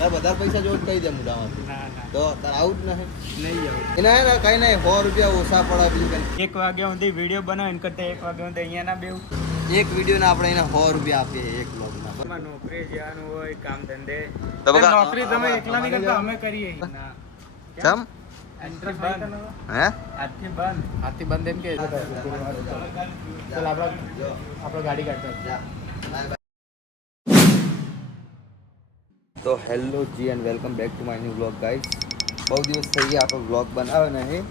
તાર બધા પૈસા જોડ કહી દે મોઢામાંથી. ના ના તો તાર આવું જ નહીં. નહીં આવું. એના હે ને કઈ નહીં 100 રૂપિયા ઓછા પડે બીજું કઈ. 1 વાગ્યા સુધી વિડીયો બનાવો ને કરતા 1 વાગ્યા સુધી અહીંયા ના બેવું. એક વિડીયો ના આપણે એને 100 રૂપિયા આપીએ એક બ્લોગના. તમારે નોકરી જવાનું હોય કામ ધંધે તો બકા નોકરી તમે એકલા નહીં કરતા અમે કરીએ ના ચમ એન્ટ્રી બંધ હે આજથી બંધ એમ કે ચાલ આપણે ગાડી કાઢતા તો hello ji and welcome back to my new blog guys. બહુ દિવસ થઈ ગયા આપણો બ્લોગ બનાવે નહીં.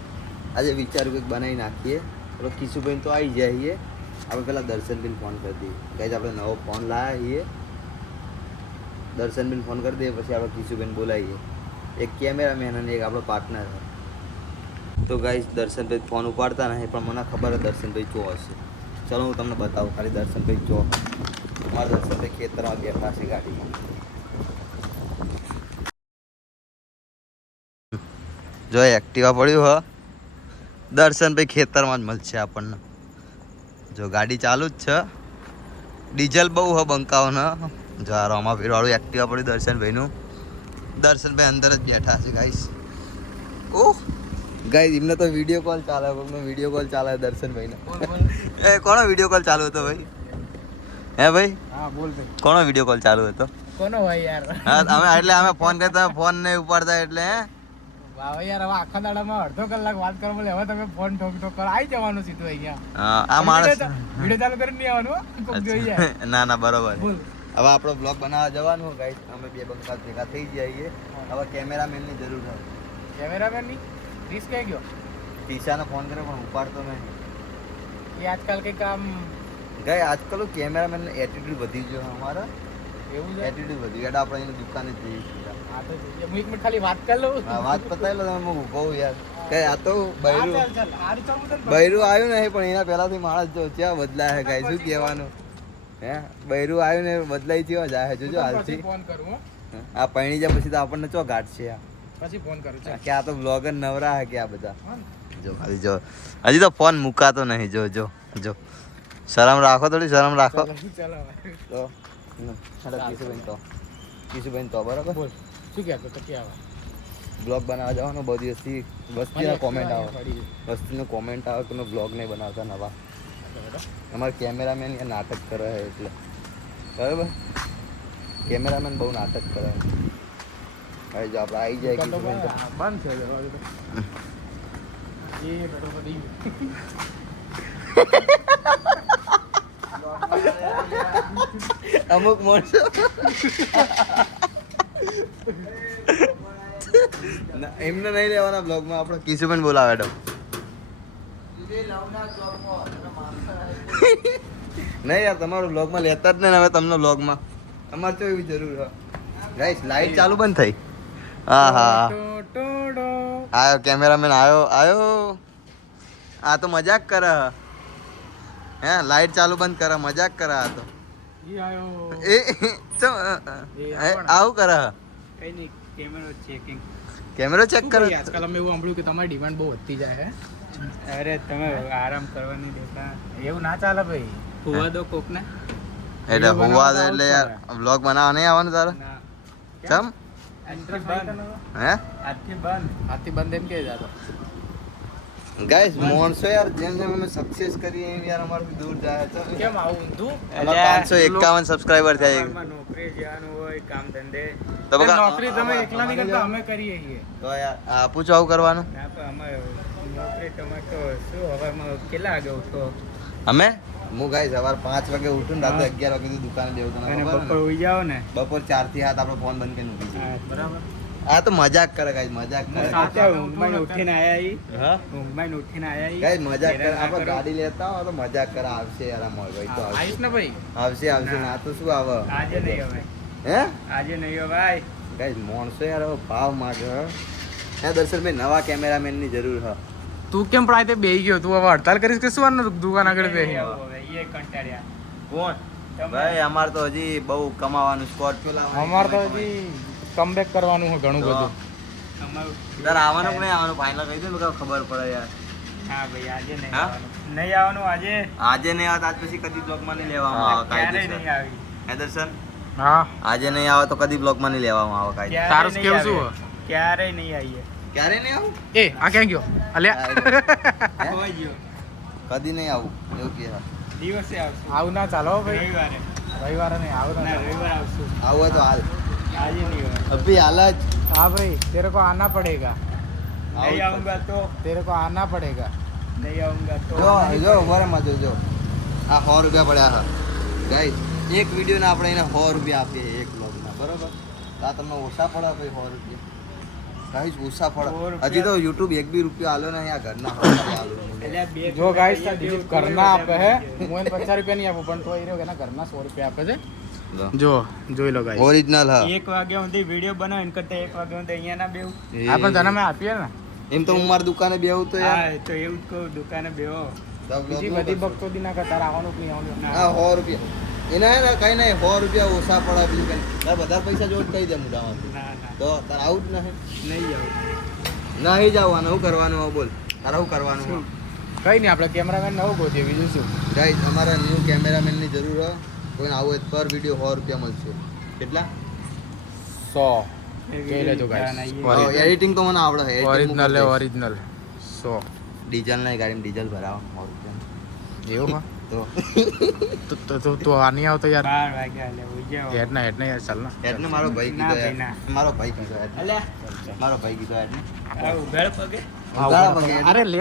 આજે વિચાર્યું કંઈક બનાવી નાખીએ. પેલો કિશુભાઈ તો આવી જાય છીએ. આપણે પહેલાં દર્શનબેન ફોન કરી દઈએ. ગાઈસ આપણે નવો ફોન લાવ્યા છીએ. દર્શનબેન ફોન કરી દઈએ પછી આપણે કિશુભાઈને બોલાવીએ. એક કેમેરામેન અને એક આપણો પાર્ટનર. તો ગાઈસ દર્શનભાઈ ફોન ઉપાડતા નહીં પણ મને ખબર છે દર્શનભાઈ ચો હશે. ચલો હું તમને બતાવું ખાલી દર્શનભાઈ ચો. અમારા દર્શનભાઈ ખેતરમાં બેઠા છે ગાડીમાં. જો એક્ટિવા પડ્યું હ દર્શનભાઈ ખેતરમાં જ મળશે આપણને. જો ગાડી ચાલુ જ છે. ડીઝલ બહુ હ બંકાવો ને. જો આ રોમાપીરવાળું એક્ટિવા પડ્યું દર્શનભાઈનું. દર્શનભાઈ અંદર જ બેઠા છે ગાઈસ. ઓહ ગાઈસ એમને તો વિડીયો કોલ ચાલે. કોઈનો વિડીયો કોલ ચાલે દર્શનભાઈને. એ કોનો વિડીયો કોલ ચાલુ હતો ભાઈ? હે ભાઈ? હા બોલ ભાઈ. કોનો વિડીયો કોલ ચાલુ હતો? કોનો ભાઈ યાર? હા અમે ફોન કરતા ફોન નહીં ઉપાડતા એટલે હે વાહ યાર હવે આખા દાડામાં અડધો કલાક વાત કરો બોલે હવે તમે ફોન ઠોક ઠોક કરો આવી જવાનું સીધું અહીંયા. આ માણસ વિડીયો ચાલુ કરીને નહીં આવવાનું કોક જોઈ જાય. ના ના બરોબર. બોલ. હવે આપણો બ્લોગ બનાવવા જવાનું ગાઈસ. અમે બે બંકા ભેગા થઈ જઈએ. હવે કેમેરામેનની જરૂર છે. કેમેરામેન ની રીસ કઈ ગયો? ટીશાને ફોન કર્યો પણ ઉપાડતો નહીં. એ આજકાલ કઈ કામ ગાય આજકાલ કેમેરામેનનો એટીટ્યુડ વધી ગયો અમારા. એવું છે? એટીટ્યુડ વધી ગયો. આપણે એની દુકાને જ જઈએ સીધા. હા તો જોઈએ. હું 1 મિનિટ ખાલી વાત કરી લઉં. હા વાત પતાવી લો તમે. હું કહું યાર કે આ તો બૈરું ચાલ ચાલ હારું ચાલ હું તને બૈરું આવ્યું નહીં પણ એના પહેલાથી માણસ જો ક્યાં બદલાય છે ગાય. શું કહેવાનું હે? બૈરું આવ્યું ને બદલાઈ થયો જાય જોજો હાલથી. ફોન કરું હો. આ પૈણી જાય પછી તો આપણને ચો ગાંઠ છે આ. પછી ફોન કરું ચાલ. કે આ તો બ્લોગર નવરા હે કે આ બધા. જો ખાલી જો હજી તો ફોન મુકાતો નહીં. જો જો જો શરમ રાખો થોડી શરમ રાખો. ચાલો તો કિશુભાઈ તો બરાબર. બોલ શું કહેતો તો કે આવે બ્લોગ બનાવવા જવાનો બહુ દિવસથી વસ્તીના કોમેન્ટ આવે. વસ્તીનો કોમેન્ટ આવે કે બ્લોગ નહીં બનાવતા નવા. અમારા કેમેરામેન એ નાટક કરે છે એટલે બરાબર. કેમેરામેન બહુ નાટક કરે છે. હવે જો આપણે આવી જાય કિશુભાઈ તો બંધ છે દરવાજો તો. એ બરોબર ઈ અમુક માણસો એમને નહીં લેવાના બ્લોગમાં. આપણે કિશુભાઈ બોલાવે તો નહીં યાર તમારું બ્લોગમાં લેતા જ નહીં. હવે તમને બ્લોગમાં તમારે તો એવી જરૂર છે ગાઈસ. લાઈટ ચાલુ બંધ થઈ. હા હા આવ્યો કેમેરામેન આવ્યો. આ તો મજાક કરે હે. લાઈટ ચાલુ બંધ કરે મજાક કરે. આ તો એ આવું કરે. કઈ નહીં કેમેરો ચેકિંગ. કેમેરો ચેક કરે. આજકાલ અમે એવું સાંભળ્યું કે તમારી ડિમાન્ડ બહુ વધતી જાય હે. અરે તમે આરામ કરવાની દેતા એવું ના ચાલે ભાઈ. હોવા દો કોક ને. એટલે હોવા દે એટલે યાર બ્લોગ બનાવવા નહીં આવવાનું તારે? ચમ એન્ટ્રી બંધ હે? આજથી બંધ એમ કે જાતો. ગાઈસ મોણસો યાર જેમ જેમ અમે સક્સેસ કરીએ એમ યાર અમારથી દૂર જાય છે. કેમ આવું ઊંધું? અમારા 551 સબસ્ક્રાઇબર થયા. નોકરી જવાનું હોય કામ ધંધે તો બકા નોકરી તમે એકલા નહીં કરતા અમે કરીએ છીએ. તો યાર આપું છું આવું કરવાનું. ના તો અમે નોકરી તમે તો શું હવે કેટલા વાગે ઉઠો? અમે હું ગાઈસ સવાર 5 વાગે ઉઠું ને રાતે 11 વાગે સુધી દુકાને જવું. તને અને ખબર બપોર ને? ઉઈ જાઓ ને બપોર 4 થી 7 આપણો ફોન બંધ કરીને ઊભી જઈએ. બરાબર. આ તો મજાક કરે ગાઈસ મજાક કરે. સાચા ઊંઘમાં ઉઠીને આયા ઈ. હા ઊંઘમાં ઉઠીને આયા ઈ. ગાઈસ મજાક કરે. આપણે ગાડી લેતા હોય તો મજાક કરે. આવશે યાર આ મોય ભાઈ તો આવીશ ને ભાઈ. આવશે ના તો શું આવે આજે નહીં હવે. હે આજે નહીં હવે ભાઈ. ગાઈસ મોણસો યાર હવે ભાવ માગે હે. હે દર્શનભાઈ નવા કેમેરામેનની જરૂર છે. તું કેમ પણ તે બેહી ગયો? તું હવે હડતાલ કરીશ કે શું દુકાન આગળ બેહી? એ કંટાળ્યા. કોણ ભાઈ? અમાર તો હજી બહુ કમાવાનું. સ્કોર્પિયો લાવવાનું. અમાર તો હજી કમબેક કરવાનું છે ઘણું બધું. તારે આવવાનું કે નહીં આવવાનું ફાઇનલ કહી દે ને ખબર પડે યાર. હા ભાઈ આજે નહીં હા? આવવાનું. નહીં આવવાનું આજે. આજે નહીં આવત આજ પછી કદી બ્લોગમાં નહીં લેવામાં ક્યારેય નહીં આવી. હે દર્શન હા આજે નહીં આવે તો કદી બ્લોગમાં નહીં લેવામાં આવે કાંઈ. તારું કેવું શું ક્યારે નહીં આવીએ ક્યારે નહીં આવું? એ આ ક્યાં ગયો અલ્યા કદી નહીં આવું એવું કે દિવસે આવશું આવું ના ચાલો ભાઈ રવિવારે નહીં આવું ના રવિવારે આવશું આવું હોય તો હાલ આજે નહીં હોય અભી હાલ જ हाँ भाई तेरे को आना पड़ेगा नहीं आऊंगा तो तेरे को आना पड़ेगा नहीं आऊंगा तो જો બરાબર માં જો આ 100 રૂપિયા પડ્યા હા ગાઈસ એક વિડિયો ના આપણે એને 100 રૂપિયા આપીએ એક બ્લોગના બરોબર આ તમને ઓછા પડે ભાઈ 100 રૂપિયા ગાઈસ ઓછા પડે હજી તો YouTube એક બી રૂપિયા આલો નહીં આ ઘરના જો ગાઈસ દિલીપ ઘરના આપે હે મોન 50 રૂપિયા નહીં આપો પણ તો એ રહ્યો કે ના ઘરના 100 રૂપિયા આપે છે જો જોઈ લો ગાઈસ ઓરિજિનલ હા 1 વાગ્યા સુધી વિડિયો બનાવ એન કરતા 1 વાગ્યા સુધી અહીંયા ના બેવું આ પણ તને મેં આપીએ ને એમ તો હું મારી દુકાને બેહું તો યાર હા તો એવું જ કહું દુકાને બેહો બીજી બધી ભક્તો દી ના કરતા આવવાનું કે નહીં આવવાનું હા 100 રૂપિયા એના હે ને કઈ નહીં 100 રૂપિયા ઓછા પડે બીજું કઈ તાર બધા પૈસા જોડ કહી દે મુડામાંથી ના ના તો તાર આવું જ નહીં નહીં આવું નહીં જવાનું શું કરવાનું હવે બોલ તારે શું કરવાનું કઈ નહીં આપણે કેમેરામેન નવો ગોતીએ બીજું શું ગાઈસ અમારા ન્યૂ કેમેરામેનની જરૂર હોય કોઈને આવું હોય પર વિડિયો 100 રૂપિયા મળશે કેટલા 100 જોઈ લેજો ગાઈસ એડિટિંગ તો મને આવડે છે ઓરિજિનલ હે ઓરિજિનલ 100 ડીઝલ નહીં ગાડીમાં ડીઝલ ભરાવો 100 રૂપિયા એવું હા તો આ નહીં આવતો યાર 12 વાગ્યા લે હોઈ જાવ હેડ ના યાર ચાલ ના એટલે મારો ભાઈ કીધો યાર મારો ભાઈ કીધો યાર મારો ભાઈ કીધો યાર આ ઉગાડ પગે ઉગાડ પગે. અરે લે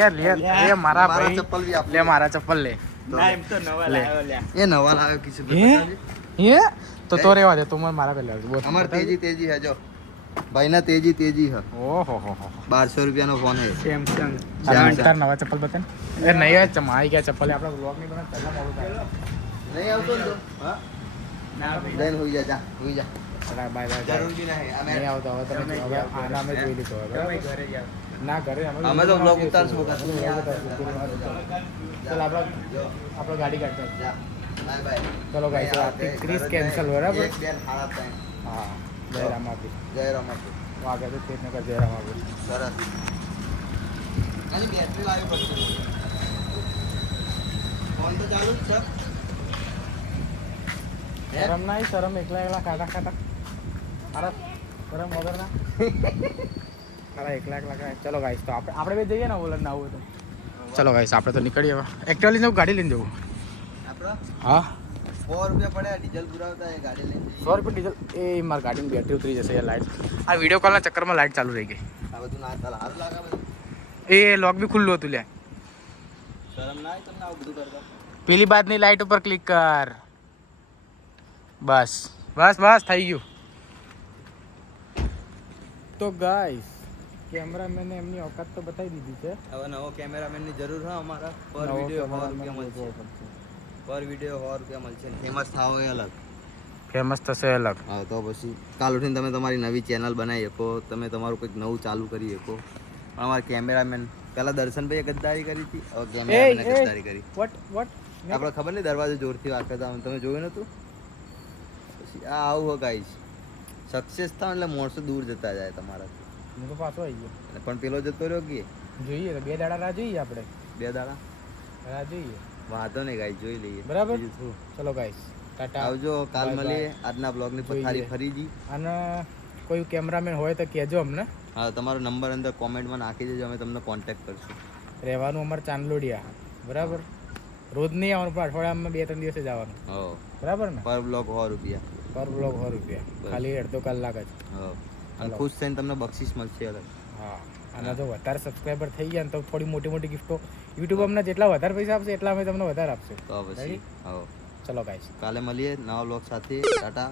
મારા ભાઈ ચપ્પલ બી આપ લે મારા ચપ્પલ લે ના એમ તો નવા લાવ્યો લે એ નવા લાવ્યો કિશોર હે તો રેવા દે તું મને મારા પેલા બોલ અમાર તેજી હે જો ભાઈના તેજી હે ઓહો હો 1200 રૂપિયાનો ફોન હે સેમસંગ તાર નવા ચપ્પલ બતાન એ નહીં આવે ચમાઈ ગયા ચપ્પલ આપણા બ્લોગ નહીં બના પહેલા મોડું થાય નહીં આવતો ને તો હા ના ભાઈ જઈને હોઈ જા હોઈ જા બાય જરૂર બી નહીં અમે નહીં આવતો હવે તમે હવે આના અમે જોઈ લીધો હવે ઘરે જાવ ના ઘરે અમે તો બ્લોગ ઉતારશું ચાલ આપણે ગાડી કાઢતા જા બાય બાય ચલો ગાઈસ આપણી ક્રિસ કેન્સલ બરાબર એક બેન હારા થાય હા જય રામાપી જય રમાપુર વાગે તો તે નગર જય રામાપી સરસ આની બેટરી લાવી પડશે ફોન તો ચાલુ જ છે શરમ નહીં શરમ એકલા ખાટા અરે શરમ વગરના અરે એકલા ચલો ગાઈસ તો આપણે બે જઈએ ને ઓલર ના આવું તો ચલો ગાઈસ આપણે તો નીકળીએ હવે એકચ્યુઅલી જવું ગાડી લઈને જવું આપણો હા 100 રૂપિયા પડ્યા ડીઝલ પુરાવતા એ ગાડી લઈને 100 રૂપિયા ડીઝલ એ મારી ગાડીની બેટરી ઉતરી જશે યાર લાઈટ આ વિડીયો કોલના ચક્કરમાં લાઈટ ચાલુ રહી ગઈ આ બધું ના ચાલે હાથ લાગે બધું એ લોક બી ખુલ્લું હતું લે શરમ ના આવી તમને આવું બધું કરતા પેલી બાદની લાઈટ ઉપર ક્લિક કર બસ થઈ ગયું તો ગાઈસ કેમેરામેને એમની ઓકાત તો બતાવી દીધી છે હવે નવો કેમેરામેનની જરૂર છે અમારા પર વિડિયો 100 રૂપિયા મળશે પર વિડિયો 100 રૂપિયા મળશે ફેમસ થાવ એ અલગ ફેમસ થશે અલગ હા તો પછી કાલ ઉઠીને તમે તમારી નવી ચેનલ બનાવી શકો તમે તમારું કંઈક નવું ચાલુ કરી શકો પણ અમારા કેમેરામેન પહેલા દર્શનભાઈએ ગદ્દારી કરી હતી હવે કેમેરામેને ગદ્દારી કરી વોટ આપણે ખબર નહીં દરવાજો જોરથી વાગતા તમે જોયું નતું પછી આ આવું હો ગાઈસ સક્સેસ થાવ એટલે માણસો દૂર જતા જાય તમારાથી હું તો પાછો આવી ગયો અને પણ પેલો જતો રહ્યો કે જોઈએ તો 2 દાડા રાહ જોઈએ આપણે 2 દાડા રાહ જોઈએ વાંધો નહીં ગાઈસ જોઈ લઈએ બરાબર બીજું શું. ચલો ગાઈસ ટાટા આવજો કાલ Bye મળીએ bye. આજના બ્લોગની જોઈએ. પથારી ફરીજી અને કોઈ કેમેરામેન હોય તો કહેજો અમને હા તમારો નંબર અંદર કોમેન્ટમાં નાખી દેજો અમે તમને કોન્ટેક્ટ કરશું રહેવાનું અમારે ચાંદલોડિયા બરાબર રોજ નહીં આવવાનું પણ અઠવાડિયામાં 2-3 દિવસે જવાનું હો બરાબર ને પર બ્લોગ 100 રૂપિયા પર બ્લોગ 100 રૂપિયા બસ. ખાલી અડધો કલાક જ હો અને ચાલો. ખુશ થઈને તમને બક્ષિસ મળશે અલગ હા અને જો વધારે સબસ્ક્રાઈબર થઈ ગયા ને તો થોડી મોટી ગિફ્ટો યુટ્યુબ અમને જેટલા વધારે પૈસા આપશે એટલા અમે તમને વધારે આપશું તો પછી Ready? હો ચલો ગાઈસ કાલે મળીએ નવા બ્લોગ સાથે ટાટા